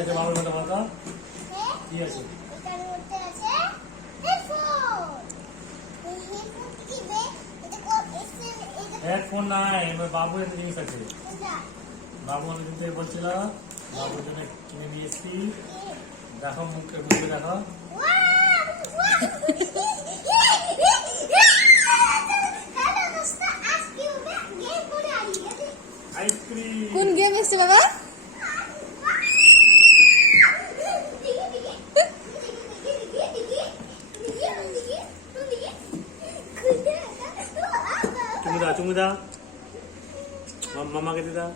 আছে বাবার মধ্যে বলতো? কি আছে? এটার মধ্যে আছে হেডফোন। এই হেডফোন কি বে? এটা হেডফোন নাই, আমার বাবু একটা জিনিস আছে। কোনটা? বাবু অনেকদিন থেকে বলছিল, বাবুর জন্য কিনে নিয়ে এসছি। দেখো মুখে মুখে দেখো। আইসক্রিম। কোন গেম এসছে বাবা? চুমু দাও, চুমু দাও, মামাকে দিয়ে দাও।